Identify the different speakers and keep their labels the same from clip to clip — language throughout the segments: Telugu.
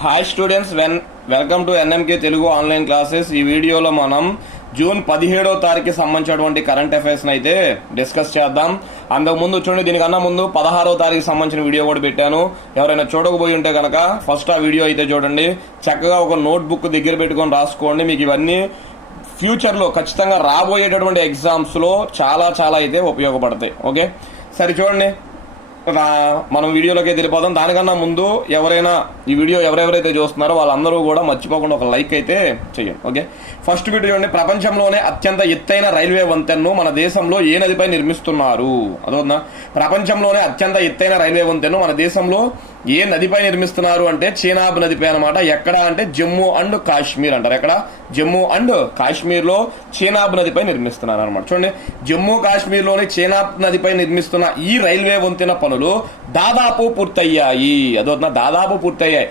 Speaker 1: Hi students when welcome to NMK Telugu online classes ఈ వీడియోలో మనం జూన్ పదిహేడో తారీఖుకి సంబంధించినటువంటి కరెంట్ అఫైర్స్ అయితే డిస్కస్ చేద్దాం. అంతకు ముందు చూడండి దీనికన్నా ముందు పదహారో తారీఖు సంబంధించిన వీడియో కూడా పెట్టాను. ఎవరైనా చూడకపోయి ఉంటే కనుక ఫస్ట్ ఆ వీడియో అయితే చూడండి. చక్కగా ఒక నోట్బుక్ దగ్గర పెట్టుకొని రాసుకోండి. మీకు ఇవన్నీ ఫ్యూచర్లో ఖచ్చితంగా రాబోయేటటువంటి ఎగ్జామ్స్లో చాలా చాలా అయితే ఉపయోగపడతాయి. ఓకే సరే చూడండి. మనం వీడియోలోకి వెళ్ళిపోదాం. దానికన్నా ముందు ఎవరైనా ఈ వీడియో ఎవరెవరైతే చూస్తున్నారో వాళ్ళందరూ కూడా మర్చిపోకుండా ఒక లైక్ అయితే చేయండి ఓకే? ఫస్ట్ వీడియో అండి ప్రపంచంలోనే అత్యంత ఎత్తైన రైల్వే వంతెనను మన దేశంలో ఏ నదిపై నిర్మిస్తున్నారు? అదోనా ప్రపంచంలోనే అత్యంత ఎత్తైన రైల్వే వంతెనను మన దేశంలో ఏ నదిపై నిర్మిస్తున్నారు అంటే చీనాబ్ నదిపై అనమాట ఎక్కడ అంటే జమ్మూ అండ్ కాశ్మీర్ అంటారు. ఎక్కడ? జమ్మూ అండ్ కాశ్మీర్లో చీనాబ్ నదిపై నిర్మిస్తున్నారు అనమాట చూడండి జమ్మూ కాశ్మీర్లోని చీనాబ్ నదిపై నిర్మిస్తున్న ఈ రైల్వే వంతెన పనులు దాదాపు పూర్తయ్యాయి. అదోనా దాదాపు పూర్తయ్యాయి.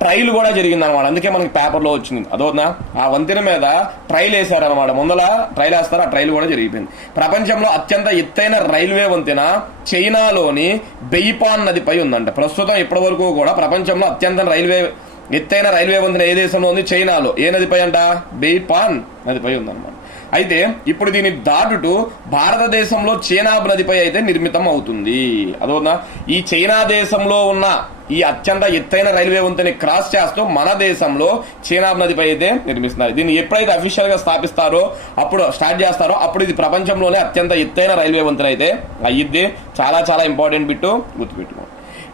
Speaker 1: ట్రైల్ కూడా జరిగింది అనమాట అందుకే మనకి పేపర్లో వచ్చింది. అదోనా ఆ వంతెన మీద ట్రైల్ వేశారనమాట ముందల ట్రైల్ వేస్తారు ఆ ట్రైల్ కూడా జరిగిపోయింది. ప్రపంచంలో అత్యంత ఎత్తైన రైల్వే వంతెన చైనాలోని బెయిపాన్ నదిపై ఉందంట. ప్రస్తుతం ఇప్పటివరకు కూడా ప్రపంచంలో అత్యంత రైల్వే ఎత్తైన రైల్వే వంతెన ఏ దేశంలో ఉంది? చైనాలో. ఏ నదిపై అంట? బెయిపాన్ నదిపై ఉందన్నమాట. అయితే ఇప్పుడు దీన్ని దాటుటు భారతదేశంలో చైనాబ్ నదిపై అయితే నిర్మితం అవుతుంది. అదోనా ఈ చైనా దేశంలో ఉన్న ఈ అత్యంత ఎత్తైన రైల్వే వంతెని క్రాస్ చేస్తూ మన దేశంలో చైనాబ్ నదిపై అయితే నిర్మిస్తున్నారు. దీన్ని ఎప్పుడైతే అఫీషియల్గా స్థాపిస్తారో అప్పుడు స్టార్ట్ చేస్తారో అప్పుడు ఇది ప్రపంచంలోనే అత్యంత ఎత్తైన రైల్వే వంతెన అయితే అయ్యిద్ది. చాలా చాలా ఇంపార్టెంట్ బిట్టు గుర్తుపెట్టుకో.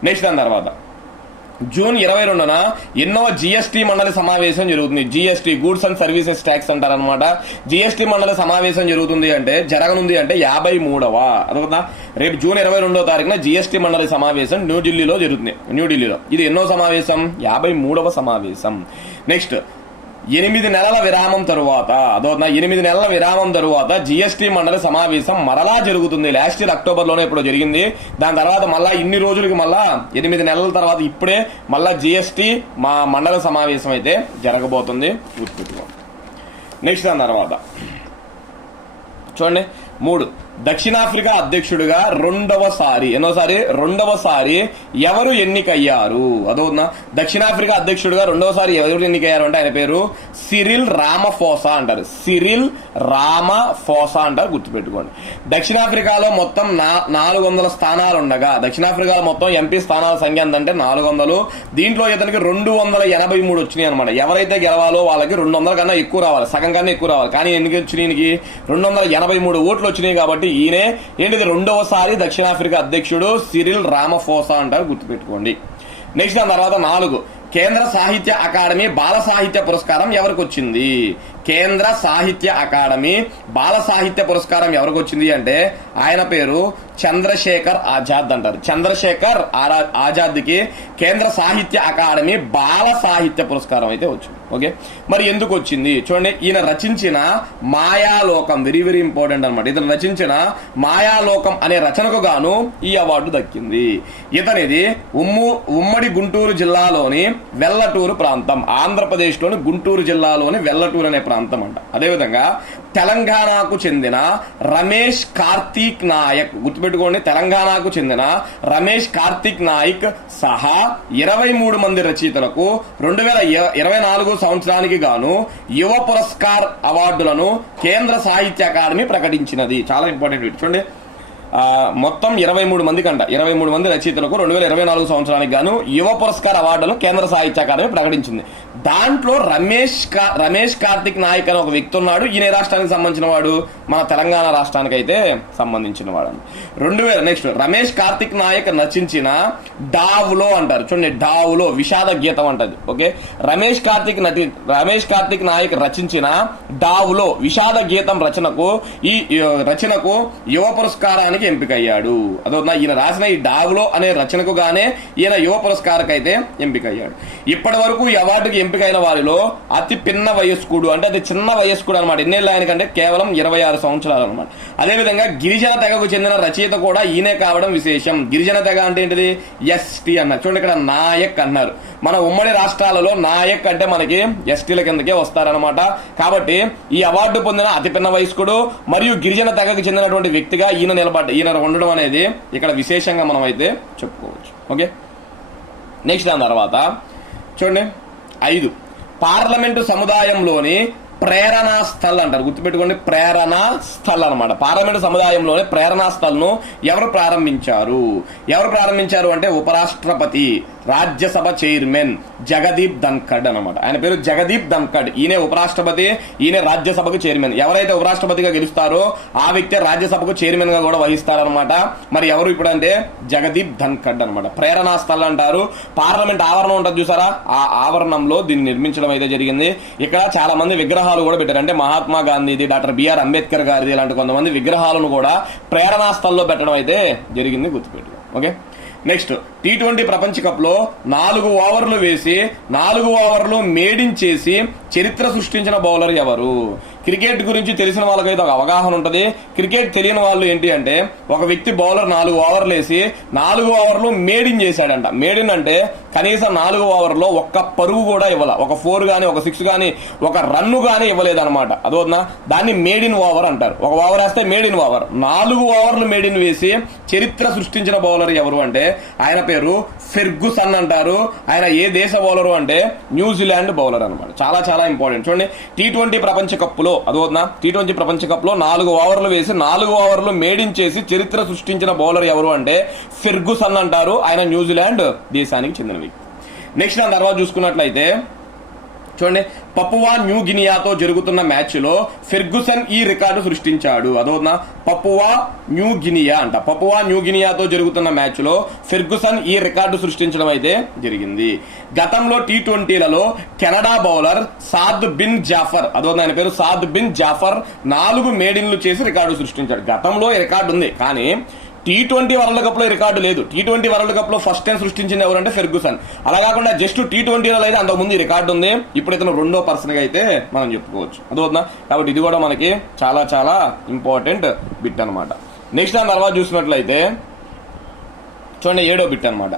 Speaker 1: నెక్స్ట్ దాని తర్వాత. జూన్ ఇరవై రెండున ఎన్నో జిఎస్టీ మండలి సమావేశం జరుగుతుంది. GST goods and services tax అంటారనమాట జిఎస్టీ మండలి సమావేశం జరుగుతుంది అంటే జరగనుంది అంటే యాభై మూడవ అర్థమవుతుందా? రేపు జూన్ ఇరవై రెండో తారీఖున జిఎస్టీ మండలి సమావేశం న్యూఢిల్లీలో జరుగుతుంది. న్యూఢిల్లీలో ఇది ఎన్నో సమావేశం? యాభై మూడవ సమావేశం. నెక్స్ట్ ఎనిమిది నెలల విరామం తరువాత అదో ఎనిమిది నెలల విరామం తరువాత జిఎస్టీ మండలి సమావేశం మరలా జరుగుతుంది. లాస్ట్ ఇయర్ అక్టోబర్లోనే ఇప్పుడు జరిగింది. దాని తర్వాత మళ్ళా ఇన్ని రోజులకి మళ్ళా ఎనిమిది నెలల తర్వాత ఇప్పుడే మళ్ళా జిఎస్టీ మా మండల సమావేశం అయితే జరగబోతుంది. గుర్తుపెట్టుకో. నెక్స్ట్ దాని తర్వాత. చూడండి. మూడు. దక్షిణాఫ్రికా అధ్యక్షుడిగా రెండవసారి ఎన్నోసారి రెండవసారి ఎవరు ఎన్నికయ్యారు? అదవునా దక్షిణాఫ్రికా అధ్యక్షుడిగా రెండవసారి ఎవరు ఎన్నికయ్యారు అంటే ఆయన పేరు సిరిల్ రామఫోసా అంటారు. సిరిల్ రామఫోసా అంటారు గుర్తుపెట్టుకోండి. దక్షిణాఫ్రికాలో మొత్తం నా- నాలుగు వందల స్థానాలు ఉండగా దక్షిణాఫ్రికాలో మొత్తం ఎంపీ స్థానాల సంఖ్య ఎంతంటే నాలుగు వందలు. దీంట్లో ఇతనికి రెండు వందల ఎనభై మూడు వచ్చినాయి అనమాట ఎవరైతే గెలవాలో వాళ్ళకి రెండు వందల కన్నా ఎక్కువ రావాలి. సగం కన్నా ఎక్కువ రావాలి. కానీ ఎన్నిక వచ్చినాయి రెండు వందల ఎనభై మూడు ఓట్లు వచ్చినాయి కాబట్టి ఈయనే ఏంటిది? రెండవసారి దక్షిణాఫ్రికా అధ్యక్షుడు సిరిల్ రామఫోసా అంటారు గుర్తుపెట్టుకోండి. నెక్స్ట్ దాని తర్వాత నాలుగు. కేంద్ర సాహిత్య అకాడమీ బాల సాహిత్య పురస్కారం ఎవరికి వచ్చింది? కేంద్ర సాహిత్య అకాడమీ బాల సాహిత్య పురస్కారం ఎవరికి వచ్చింది అంటే ఆయన పేరు చంద్రశేఖర్ ఆజాద్ అంటారు. చంద్రశేఖర్ ఆరా- ఆజాద్కి కేంద్ర సాహిత్య అకాడమీ బాల సాహిత్య పురస్కారం అయితే వచ్చింది. ఓకే? మరి ఎందుకు వచ్చింది? చూడండి ఈయన రచించిన మాయాలోకం వెరీ వెరీ ఇంపార్టెంట్ అనమాట ఇతను రచించిన మాయాలోకం అనే రచనకు గాను ఈ అవార్డు దక్కింది. ఇతనిది ఉమ్ము ఉమ్మడి గుంటూరు జిల్లాలోని వెల్లటూరు ప్రాంతం. ఆంధ్రప్రదేశ్లోని గుంటూరు జిల్లాలోని వెల్లటూరు అనే ప్రాంతం అంట. అదేవిధంగా తెలంగాణకు చెందిన రమేష్ కార్తీక్ నాయక్. గుర్తుపెట్టుకోండి తెలంగాణకు చెందిన రమేష్ కార్తీక్ నాయక్ సహా ఇరవై మూడు మంది రచయితలకు రెండు వేల ఇరవై నాలుగు సంవత్సరానికి గాను యువ పురస్కార్ అవార్డులను కేంద్ర సాహిత్య అకాడమీ ప్రకటించినది. చాలా ఇంపార్టెంట్ చూడండి. మొత్తం ఇరవై మూడు మంది కంట ఇరవై మూడు మంది రచయితలకు రెండు వేల ఇరవై నాలుగు సంవత్సరానికి గాను యువ పురస్కార్ అవార్డులను కేంద్ర సాహిత్య అకాడమీ ప్రకటించింది. దాంట్లో రమేష్ కా- రమేష్ కార్తిక్ నాయక్ అని ఒక వ్యక్తి ఉన్నాడు. ఈయన రాష్ట్రానికి సంబంధించిన వాడు? మన తెలంగాణ రాష్ట్రానికి అయితే సంబంధించిన వాడు రెండు వేల నెక్స్ట్ రమేష్ కార్తిక్ నాయక్ రచించిన డావులో అంటారు. చూడండి డావులో విషాద గీతం అంటది. ఓకే? రమేష్ కార్తిక్ నటి రమేష్ కార్తిక్ నాయక్ రచించిన డావులో విషాద గీతం రచనకు ఈ ఈ రచనకు యువ పురస్కారానికి ఎంపికయ్యాడు. అదో ఈయన రాసిన ఈ డాగులో అనే రచనకు గానే ఈయన యువ పురస్కారకు అయితే ఎంపికయ్యాడు. ఇప్పటి వరకు ఈ అవార్డుకి ఎంపికైన వారిలో అతి పిన్న వయస్కుడు అంటే అతి చిన్న వయస్కుడు అనమాట. ఎన్నేళ్ళు ఆయనకంటే కేవలం ఇరవై ఆరు సంవత్సరాలు అనమాట అదేవిధంగా గిరిజన తెగకు చెందిన రచయిత కూడా ఈయనే కావడం విశేషం. గిరిజన తెగ అంటే ఏంటిది? ఎస్టీ అన్నారు. చూడండి ఇక్కడ నాయక్ అన్నారు. మన ఉమ్మడి రాష్ట్రాలలో నాయక్ అంటే మనకి ఎస్టీల కిందకే వస్తారనమాట కాబట్టి ఈ అవార్డు పొందిన అతిపిన్న వయస్కుడు మరియు గిరిజన తెగకు చెందినటువంటి వ్యక్తిగా ఈయన నిలబడ్డ ఈయన ఉండడం అనేది ఇక్కడ విశేషంగా మనం అయితే చెప్పుకోవచ్చు. ఓకే? నెక్స్ట్ దాని తర్వాత చూడండి. ఐదు. పార్లమెంటు సముదాయంలోని ప్రేరణా స్థల్ అంటారు. గుర్తుపెట్టుకోండి ప్రేరణా స్థల్ అనమాట పార్లమెంటు సముదాయంలోని ప్రేరణా స్థల్ను ఎవరు ప్రారంభించారు? ఎవరు ప్రారంభించారు అంటే ఉపరాష్ట్రపతి. రాజ్యసభ చైర్మన్ జగదీప్ ధంకడ్ అన్నమాట. ఆయన పేరు జగదీప్ ధంకడ్ ఈయనే ఉపరాష్ట్రపతి ఈయన రాజ్యసభకు చైర్మన్. ఎవరైతే ఉపరాష్ట్రపతిగా గెలుస్తారో ఆ వ్యక్తి రాజ్యసభకు చైర్మన్గా కూడా వహిస్తారనమాట మరి ఎవరు ఇప్పుడు అంటే జగదీప్ ధన్కడ్ అనమాట ప్రేరణా స్థలం అంటారు. పార్లమెంట్ ఆవరణం ఉంటుంది చూసారా? ఆ ఆవరణంలో దీన్ని నిర్మించడం అయితే జరిగింది. ఇక్కడ చాలా మంది విగ్రహాలు కూడా పెట్టారు. అంటే మహాత్మా గాంధీది డాక్టర్ బిఆర్ అంబేద్కర్ గారిది ఇలాంటి కొంతమంది విగ్రహాలను కూడా ప్రేరణా స్థల్లో పెట్టడం అయితే జరిగింది గుర్తుపెట్టు ఓకే? నెక్స్ట్ టీ ట్వంటీ ప్రపంచ కప్లో నాలుగు ఓవర్లు వేసి నాలుగు ఓవర్లు మేడింగ్ చేసి చరిత్ర సృష్టించిన బౌలర్ ఎవరు? క్రికెట్ గురించి తెలిసిన వాళ్ళకైతే ఒక అవగాహన ఉంటుంది. క్రికెట్ తెలియని వాళ్ళు ఏంటి అంటే ఒక వ్యక్తి బౌలర్ నాలుగు ఓవర్లు వేసి నాలుగు ఓవర్లు మేడిన్ చేశాడంట. మేడిన్ అంటే కనీసం నాలుగు ఓవర్లో ఒక్క పరుగు కూడా ఇవ్వాల. ఒక ఫోర్ కానీ ఒక సిక్స్ కానీ ఒక రన్ను కానీ ఇవ్వలేదన్నమాట. అదోనా దాన్ని మేడిన్ ఓవర్ అంటారు. ఒక ఓవర్ వేస్తే మేడిన్ ఓవర్ నాలుగు ఓవర్లు మేడిన్ వేసి చరిత్ర సృష్టించిన బౌలర్ ఎవరు అంటే ఆయన పేరు ఫెర్గుసన్ అంటారు. ఆయన ఏ దేశ బౌలరు అంటే న్యూజిలాండ్ బౌలర్ అన్నమాట. చాలా చాలా ఇంపార్టెంట్ చూడండి టీ ట్వంటీ ప్రపంచ కప్ లో అదోనా టీ ట్వంటీ ప్రపంచ కప్లో నాలుగు ఓవర్లు వేసి నాలుగు ఓవర్లు మేడిన్ చేసి చరిత్ర సృష్టించిన బౌలర్ ఎవరు అంటే ఫిర్గుసన్ అంటారు. ఆయన న్యూజిలాండ్ దేశానికి చెందిన వ్యక్తి నెక్స్ట్ దాని తర్వాత చూసుకున్నట్లయితే చూడండి పపువా న్యూ గినియాతో జరుగుతున్న మ్యాచ్లో ఫెర్గుసన్ ఈ రికార్డు సృష్టించాడు. అదోనా పపువా న్యూ గినియా అంట. పపువా న్యూ గినియాతో జరుగుతున్న మ్యాచ్లో ఫెర్గుసన్ ఈ రికార్డు సృష్టించడం అయితే జరిగింది. గతంలో టీ ట్వంటీలలో Canada bowler Saad bin Zafar అదో ఆయన పేరు సాద్ బిన్ జాఫర్ నాలుగు మేడిన్లు చేసి రికార్డు సృష్టించాడు. గతంలో రికార్డు ఉంది. కానీ టీ ట్వంటీ వరల్డ్ కప్లో రికార్డు లేదు. టీ ట్వంటీ వరల్డ్ కప్లో ఫస్ట్ టైం సృష్టించింది ఎవరంటే ఫెర్గుసన్ అలా కాకుండా జస్ట్ టీ ట్వంటీలో అయితే అంతకుముందు ముందు రికార్డు ఉంది. ఇప్పుడు ఇతను రెండో పర్సన్గా అయితే మనం చెప్పుకోవచ్చు. అదవుతుందా కాబట్టి ఇది కూడా మనకి చాలా చాలా ఇంపార్టెంట్ బిట్ అనమాట నెక్స్ట్ దాని తర్వాత చూసినట్లయితే చూడండి ఏడో బిట్ అనమాట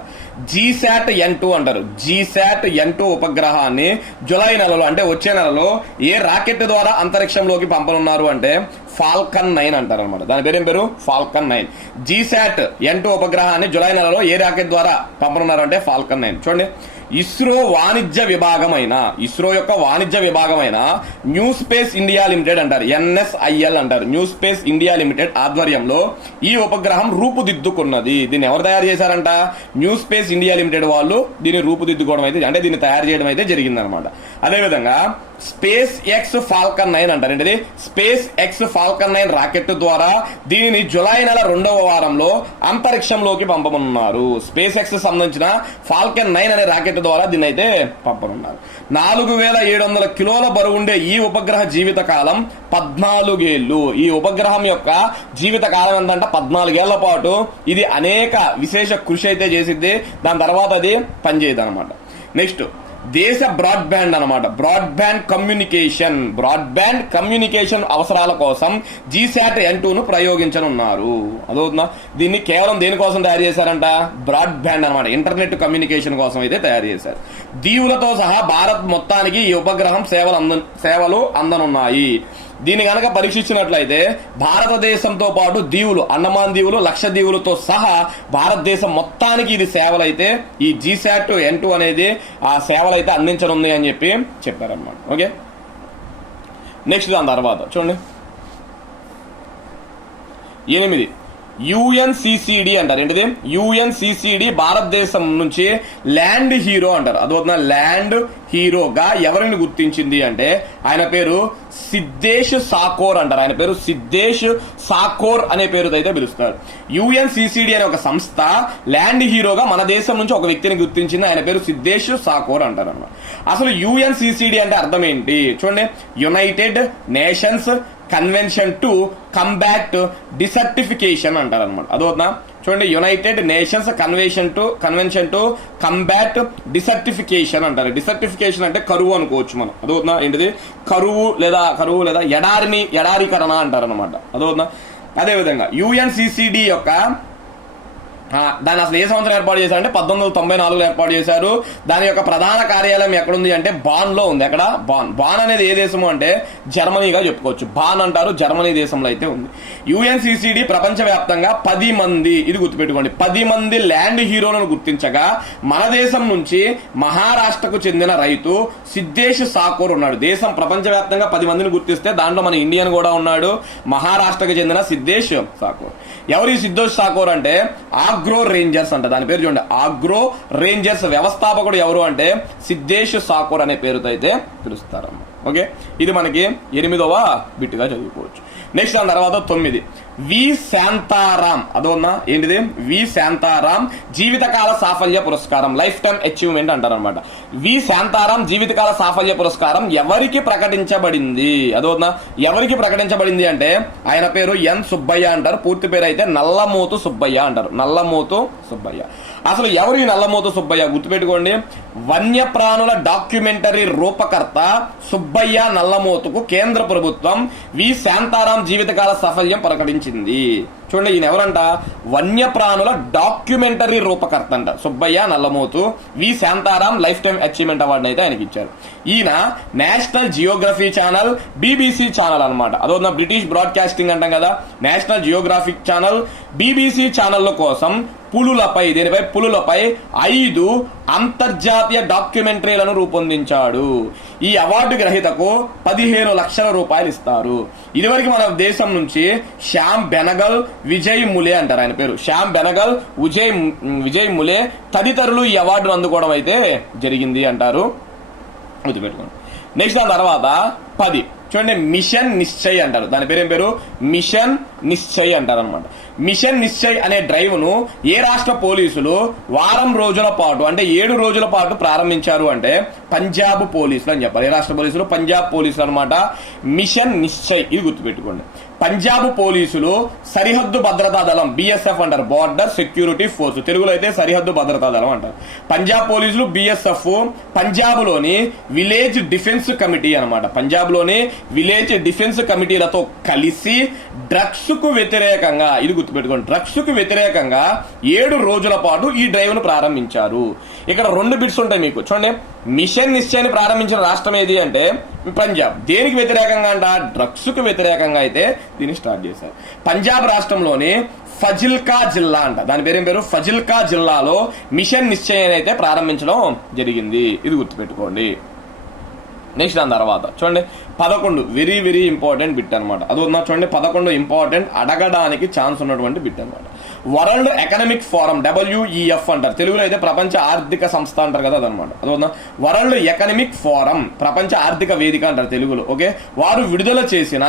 Speaker 1: జీశాట్ ఎన్ టూ అంటారు. జీశాట్ ఎన్ టూ ఉపగ్రహాన్ని జులై నెలలో అంటే వచ్చే నెలలో ఏ రాకెట్ ద్వారా అంతరిక్షంలోకి పంపనున్నారు అంటే ఫాల్కన్ నైన్ అంటారు అనమాట దాని పేరు ఏం పేరు Falcon nine GSAT N two ఉపగ్రహాన్ని July నెలలో ఏ రాకెట్ ద్వారా పంపనున్నారు అంటే ఫాల్కన్ నైన్ చూడండి. ఇస్రో వాణిజ్య విభాగమైన ఇస్రో యొక్క వాణిజ్య విభాగమైన న్యూ స్పేస్ ఇండియా లిమిటెడ్ అంటారు ఎన్ఎస్ఐఎల్ అంటారు. న్యూ స్పేస్ ఇండియా లిమిటెడ్ ఆధ్వర్యంలో ఈ ఉపగ్రహం రూపుదిద్దుకున్నది. దీన్ని ఎవరు తయారు చేశారంట? న్యూ స్పేస్ ఇండియా లిమిటెడ్ వాళ్ళు దీన్ని రూపుదిద్దుకోవడం అయితే అంటే దీన్ని తయారు చేయడం అయితే జరిగిందనమాట. అదేవిధంగా స్పేస్ ఎక్స్ ఫాల్కన్ నైన్ అంటారండి ఇది Space X Falcon nine rocket ద్వారా దీనిని జులై నెల రెండవ వారంలో అంతరిక్షంలోకి పంపనున్నారు స్పేస్ ఎక్స్ సంబంధించిన ఫాల్కన్ నైన్ అనే రాకెట్ ద్వారా దీన్ని అయితే పంపనున్నారు. నాలుగు వేల ఏడు వందల కిలోల బరువు ఉండే ఈ ఉపగ్రహ జీవిత కాలం పద్నాలుగేళ్ళు. ఈ ఉపగ్రహం యొక్క జీవిత కాలం ఎంతంటే? పద్నాలుగేళ్ళ పాటు. ఇది అనేక విశేష కృషి అయితే చేసిద్ది. దాని తర్వాత అది పనిచేయదు అనమాట నెక్స్ట్ దేశ బ్రాడ్బ్యాండ్ అనమాట బ్రాడ్బ్యాండ్ కమ్యూనికేషన్. బ్రాడ్బ్యాండ్ కమ్యూనికేషన్ అవసరాల కోసం జీశాట్ ఎన్ టూను ప్రయోగించనున్నారు. అదవుతుందా? దీన్ని కేవలం దేనికోసం తయారు చేశారంట? బ్రాడ్బ్యాండ్ అనమాట ఇంటర్నెట్ కమ్యూనికేషన్ కోసం అయితే తయారు చేశారు. దీవులతో సహా భారత్ మొత్తానికి ఈ ఉపగ్రహం సేవలు అంద సేవలు అందనున్నాయి. దీన్ని గనక పరీక్షించినట్లయితే భారతదేశంతో పాటు దీవులు అండమాన్ దీవులు లక్ష దీవులతో సహా భారతదేశం మొత్తానికి ఇది సేవలైతే ఈ జీశాట్ ఎన్ టూ అనేది ఆ సేవలు అయితే అందించనుంది అని చెప్పి చెప్పారన్నమాట. ఓకే? నెక్స్ట్ దాని తర్వాత చూడండి. ఎనిమిది. యుఎన్సిసిడి అంటారు. ఏంటిది? యుఎన్సిసిడి భారతదేశం నుంచి ల్యాండ్ హీరో అంటారు. అదవుతున్న ల్యాండ్ హీరోగా ఎవరిని గుర్తించింది అంటే ఆయన పేరు సిద్ధేష్ సాకోర్ అంటారు. ఆయన పేరు సిద్ధేష్ సాకోర్ అనే పేరుతో అయితే పిలుస్తారు యుఎన్సిసిడి అనే ఒక సంస్థ ల్యాండ్ హీరోగా మన దేశం నుంచి ఒక వ్యక్తిని గుర్తించింది. ఆయన పేరు సిద్ధేష్ సాకోర్ అంటారు అన్నమాట అసలు యుఎన్సిసిడి అంటే అర్థం ఏంటి? చూడండి. United Nations Convention to combat desertification అంటారు అనమాట అదవుతుందా చూడండి United Nations Convention to Convention to combat desertification అంటారు. డిసర్టిఫికేషన్ అంటే కరువు అనుకోవచ్చు మనం. అదవుతుందా ఏంటిది? కరువు లేదా కరువు లేదా ఎడారిని ఎడారీకరణ అంటారు అనమాట అదవుతుందా అదేవిధంగా యుఎన్సిసిడి యొక్క దాన్ని అసలు ఏ సంవత్సరం ఏర్పాటు చేశారంటే పద్దెనిమిది వందల తొంభై నాలుగులో ఏర్పాటు చేశారు. దాని యొక్క ప్రధాన కార్యాలయం ఎక్కడుంది అంటే బాన్లో ఉంది ఎక్కడ? బాన్. బాన్ అనేది ఏ దేశము అంటే జర్మనీగా చెప్పుకోవచ్చు. బాన్ అంటారు జర్మనీ దేశంలో అయితే ఉంది. యుఎన్సిసిడి ప్రపంచవ్యాప్తంగా పది మంది ఇది గుర్తుపెట్టుకోండి పది మంది ల్యాండ్ హీరోలను గుర్తించగా మన దేశం నుంచి మహారాష్ట్రకు చెందిన రైతు సిద్ధేష్ సాకూర్ ఉన్నాడు. దేశం ప్రపంచవ్యాప్తంగా పది మందిని గుర్తిస్తే దాంట్లో మన ఇండియన్ కూడా ఉన్నాడు. మహారాష్ట్రకు చెందిన సిద్ధేష్ సాకూర్. ఎవరు ఈ సిద్ధేష్ సాకూర్ అంటే? ఆగ్రో రేంజర్స్ అంట. దాని పేరు చూడండి. ఆగ్రో రేంజర్స్ వ్యవస్థాపకుడు ఎవరు అంటే సిద్ధేష్ సాకూర్ అనే పేరుతో అయితే పిలుస్తారమ్మ ఓకే? ఇది మనకి ఎనిమిదవ బిట్గా చదువుకోవచ్చు నెక్స్ట్ దాని తర్వాత తొమ్మిది. వి శాంతారాం. అదోన్నా ఏంటిది? వి శాంతారాం జీవితకాల సాఫల్య పురస్కారం. లైఫ్ టైం అచీవ్మెంట్ అంటారు అనమాట వి శాంతారాం జీవితకాల సాఫల్య పురస్కారం ఎవరికి ప్రకటించబడింది? అదోన్నా ఎవరికి ప్రకటించబడింది అంటే ఆయన పేరు ఎన్ సుబ్బయ్య అంటారు. పూర్తి పేరు అయితే నల్లమోతు సుబ్బయ్య అంటారు. నల్లమోతు సుబ్బయ్య. అసలు ఎవరు ఈ నల్లమోతు సుబ్బయ్య? గుర్తుపెట్టుకోండి. వన్యప్రాణుల డాక్యుమెంటరీ రూపకర్త సుబ్బయ్య నల్లమోతుకు కేంద్ర ప్రభుత్వం వి శాంతారాం జీవితకాల సాఫల్యం ప్రకటించింది. ప్రకటించింది చూడండి ఈయన ఎవరంట? వన్యప్రాణుల డాక్యుమెంటరీ రూపకర్త అంట Subbaiah Nallamothu V. Shantaram lifetime achievement award అయితే ఆయనకి ఇచ్చారు. ఈయన National Geography channel BBC channel అన్నమాట. అదో నా బ్రిటిష్ బ్రాడ్కాస్టింగ్ అంటాం కదా National Geographic channel BBC channel కోసం పులులపై దీనిపై? పులులపై ఐదు అంతర్జాతీయ డాక్యుమెంటరీలను రూపొందించాడు. ఈ అవార్డు గ్రహీతకు పదిహేను లక్షల రూపాయలు ఇస్తారు. ఇదివరకు మన దేశం నుంచి శ్యామ్ బెనగల్ విజయ్ ములే అంటారు ఆయన పేరు. శ్యామ్ బెనగల్ విజయ్ విజయ్ ములే తదితరులు ఈ అవార్డును అందుకోవడం అయితే జరిగింది అంటారు. గుర్తుపెట్టుకోండి. నెక్స్ట్ దాని తర్వాత పది. చూడండి మిషన్ నిశ్చయ్ అంటారు. దాని పేరు ఏం పేరు? మిషన్ నిశ్చయ్ అంటారు అనమాట మిషన్ నిశ్చయ్ అనే డ్రైవ్ను ఏ రాష్ట్ర పోలీసులు వారం రోజుల పాటు అంటే ఏడు రోజుల పాటు ప్రారంభించారు అంటే పంజాబ్ పోలీసులు అని చెప్పాలి. ఏ రాష్ట్ర పోలీసులు? పంజాబ్ పోలీసులు అనమాట మిషన్ నిశ్చయ్. ఇది గుర్తుపెట్టుకోండి. పంజాబ్ పోలీసులు సరిహద్దు భద్రతా దళం బిఎస్ఎఫ్ అంటారు. బార్డర్ సెక్యూరిటీ ఫోర్స్ తెలుగులో అయితే సరిహద్దు భద్రతా దళం అంటారు. పంజాబ్ పోలీసులు బిఎస్ఎఫ్ పంజాబ్లోని విలేజ్ డిఫెన్స్ కమిటీ అనమాట పంజాబ్లోని విలేజ్ డిఫెన్స్ కమిటీలతో కలిసి డ్రగ్స్కు వ్యతిరేకంగా ఇది గుర్తుపెట్టుకోండి డ్రగ్స్కు వ్యతిరేకంగా ఏడు రోజుల పాటు ఈ డ్రైవ్ను ప్రారంభించారు. ఇక్కడ రెండు బిట్స్ ఉంటాయి మీకు. చూడండి. మిషన్ నిశ్చయాన్ని ప్రారంభించిన రాష్ట్రం ఏది అంటే పంజాబ్. దేనికి వ్యతిరేకంగా అంట? డ్రగ్స్కు వ్యతిరేకంగా అయితే దీన్ని స్టార్ట్ చేశారు. పంజాబ్ రాష్ట్రంలోని ఫజిల్కా జిల్లా అంట. దాని పేరేం పేరు? ఫజిల్కా జిల్లాలో మిషన్ నిశ్చయాన్ని అయితే ప్రారంభించడం జరిగింది. ఇది గుర్తుపెట్టుకోండి. నెక్స్ట్ దాని తర్వాత చూడండి. పదకొండు వెరీ వెరీ ఇంపార్టెంట్ బిట్ అనమాట అది ఉందా చూడండి. పదకొండు ఇంపార్టెంట్ అడగడానికి ఛాన్స్ ఉన్నటువంటి బిట్ అనమాట వరల్డ్ ఎకనామిక్ ఫోరం డబ్ల్యూఈఎఫ్ అంటారు. తెలుగులో అయితే ప్రపంచ ఆర్థిక సంస్థ అంటారు కదా అదనమాట. అదొక వరల్డ్ ఎకనామిక్ ఫోరం ప్రపంచ ఆర్థిక వేదిక అంటారు తెలుగులో ఓకే? వారు విడుదల చేసిన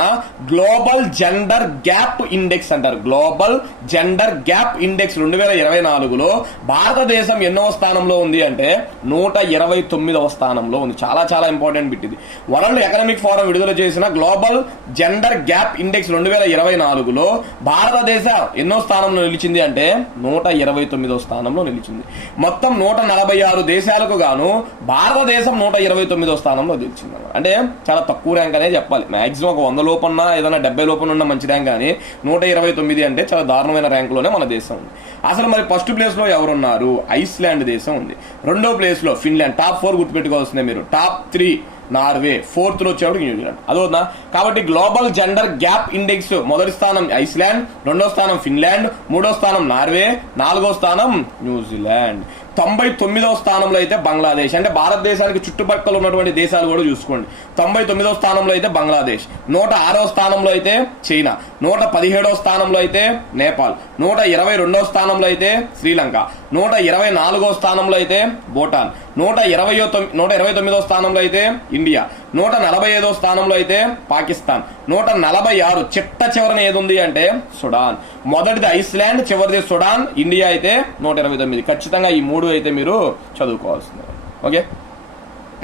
Speaker 1: గ్లోబల్ జెండర్ గ్యాప్ ఇండెక్స్ అంటారు. గ్లోబల్ జెండర్ గ్యాప్ ఇండెక్స్ రెండు వేల ఇరవై నాలుగులో భారతదేశం ఎన్నో స్థానంలో ఉంది అంటే నూట ఇరవై తొమ్మిదవ స్థానంలో ఉంది. చాలా చాలా ఇంపార్టెంట్ బిట్ ఇది. వరల్డ్ ఎకనామిక్ ఫోరం విడుదల చేసిన గ్లోబల్ జెండర్ గ్యాప్ ఇండెక్స్ రెండు వేల ఇరవై నాలుగులో భారతదేశ ఎన్నో స్థానంలో నిలిచి నిలిచింది అంటే నూట ఇరవై తొమ్మిదో స్థానంలో నిలిచింది. మొత్తం నూట నలభై ఆరు దేశాలకు గాను భారతదేశం నూట ఇరవై తొమ్మిదో స్థానంలో నిలిచింది అంటే చాలా తక్కువ ర్యాంక్ అనే చెప్పాలి. మాక్సిమం ఒక వంద లోపన్న ఏదైనా డెబ్బై లోపల ఉన్న మంచి ర్యాంక్ కానీ నూట ఇరవై తొమ్మిది అంటే చాలా దారుణమైన ర్యాంకులోనే మన దేశం ఉంది. అసలు మరి ఫస్ట్ ప్లేస్లో ఎవరున్నారు? ఐస్లాండ్ దేశం ఉంది. రెండో ప్లేస్లో ఫిన్లాండ్. టాప్ ఫోర్ గుర్తుపెట్టుకోవాల్సిందే మీరు. టాప్ త్రీ నార్వే ఫోర్త్లో వచ్చేవాడు న్యూజిలాండ్ అదవుతుందా కాబట్టి గ్లోబల్ జెండర్ గ్యాప్ ఇండెక్స్ మొదటి స్థానం ఐస్లాండ్ రెండో స్థానం ఫిన్లాండ్ మూడో స్థానం నార్వే నాలుగో స్థానం న్యూజిలాండ్ తొంభై తొమ్మిదవ స్థానంలో అయితే బంగ్లాదేశ్. అంటే భారతదేశానికి చుట్టుపక్కల ఉన్నటువంటి దేశాలు కూడా చూసుకోండి. తొంభై తొమ్మిదవ స్థానంలో అయితే బంగ్లాదేశ్. నూట ఆరవ స్థానంలో అయితే చైనా. నూట పదిహేడవ స్థానంలో అయితే నేపాల్. నూట ఇరవై రెండవ స్థానంలో అయితే శ్రీలంక. నూట ఇరవై నాలుగో స్థానంలో అయితే భూటాన్ నూట ఇరవై నూట ఇరవై తొమ్మిదో స్థానంలో అయితే ఇండియా నూట నలభై ఐదో స్థానంలో అయితే పాకిస్తాన్ నూట నలభై ఆరు చిట్ట చివరన ఏది ఉంది అంటే సుడాన్. మొదటిది ఐస్లాండ్ చివరిది సుడాన్ ఇండియా అయితే నూట ఇరవై తొమ్మిది. ఖచ్చితంగా ఈ మూడు అయితే మీరు చదువుకోవాల్సిందే. ఓకే?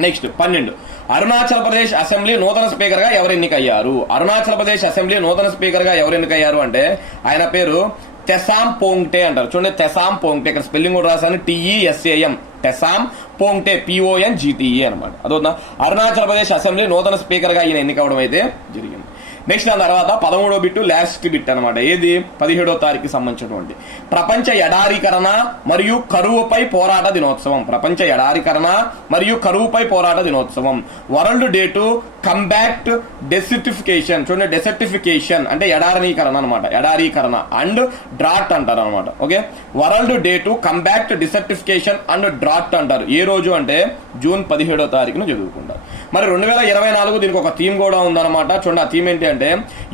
Speaker 1: నెక్స్ట్ పన్నెండు. అరుణాచల్ ప్రదేశ్ అసెంబ్లీ నూతన స్పీకర్గా ఎవరు ఎన్నికయ్యారు అరుణాచల్ ప్రదేశ్ అసెంబ్లీ నూతన స్పీకర్గా ఎవరు ఎన్నికయ్యారు అంటే ఆయన పేరు తెసాం పోంగ్టే అంటారు. చూడండి తెసాం పోంగ్టే ఇక్కడ స్పెల్లింగ్ కూడా రాశాను. టిఈఎస్ఏఎం టెసామ్ పోంగ్టే పిఓఎన్ జీటీఈ అనమాట. అదొక అరుణాచల్ ప్రదేశ్ అసెంబ్లీ నూతన స్పీకర్గా ఈయన ఎన్నికవడం అయితే జరిగింది. నెక్స్ట్ దాని తర్వాత పదమూడో బిట్టు లాస్ట్ బిట్ అనమాట ఏది? పదిహేడో తారీఖు సంబంధించినటువంటి. ప్రపంచ ఎడారీకరణ మరియు కరువుపై పోరాట దినోత్సవం. ప్రపంచ ఎడారీకరణ మరియు కరువుపై పోరాట దినోత్సవం. World day to combat combat desertification చూడండి డెసర్టిఫికేషన్ అంటే ఎడారీకరణ అనమాట ఎడారీకరణ అండ్ డ్రాట్ అంటారు అనమాట okay World Day to combat desertification and drought అంటారు. ఏ రోజు అంటే? జూన్ పదిహేడో తారీఖున చదువుకుంటారు. మరి రెండు వేల ఇరవై నాలుగు దీనికి ఒక థీమ్ కూడా ఉందన్నమాట. చూడండి ఆ థీమ్ ఏంటి అంటే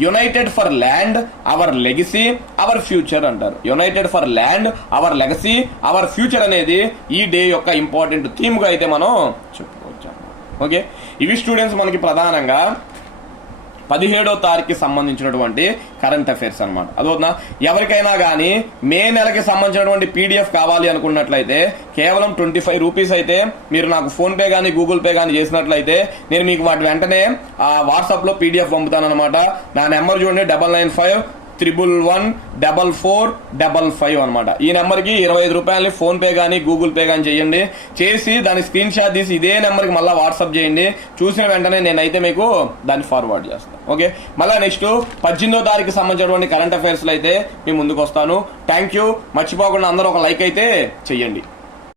Speaker 1: United for land our legacy our future అంటారు. United for land our legacy our future అనేది ఈ డే యొక్క ఇంపార్టెంట్ థీమ్గా అయితే మనం చెప్పుకోవచ్చు ఓకే ఇవి స్టూడెంట్స్ మనకి ప్రధానంగా పదిహేడో తారీఖుకి సంబంధించినటువంటి కరెంట్ అఫైర్స్ అనమాట అదవుతుందా ఎవరికైనా కానీ మే నెలకి సంబంధించినటువంటి పీడిఎఫ్ కావాలి అనుకున్నట్లయితే కేవలం ట్వంటీ ఫైవ్ రూపీస్ అయితే మీరు నాకు ఫోన్ పే కానీ గూగుల్ పే కానీ చేసినట్లయితే నేను మీకు వాటి వెంటనే ఆ వాట్సాప్లో పీడిఎఫ్ పంపుతాను అనమాట నా నెంబర్ చూడండి double nine five triple one double four double five అనమాట ఈ నెంబర్కి ఇరవై ఐదు రూపాయలు ఫోన్పే కానీ గూగుల్ పే కానీ చేయండి. చేసి దాని స్క్రీన్ షాట్ తీసి ఇదే నెంబర్కి మళ్ళీ వాట్సాప్ చేయండి. చూసిన వెంటనే నేనైతే మీకు దాన్ని ఫార్వర్డ్ చేస్తాను. ఓకే? మళ్ళీ నెక్స్ట్ పద్దెనిమిదో తారీఖు సంబంధించినటువంటి కరెంట్ అఫైర్స్లో అయితే మీ ముందుకు వస్తాను థ్యాంక్ యూ మర్చిపోకుండా అందరూ ఒక లైక్ అయితే చెయ్యండి.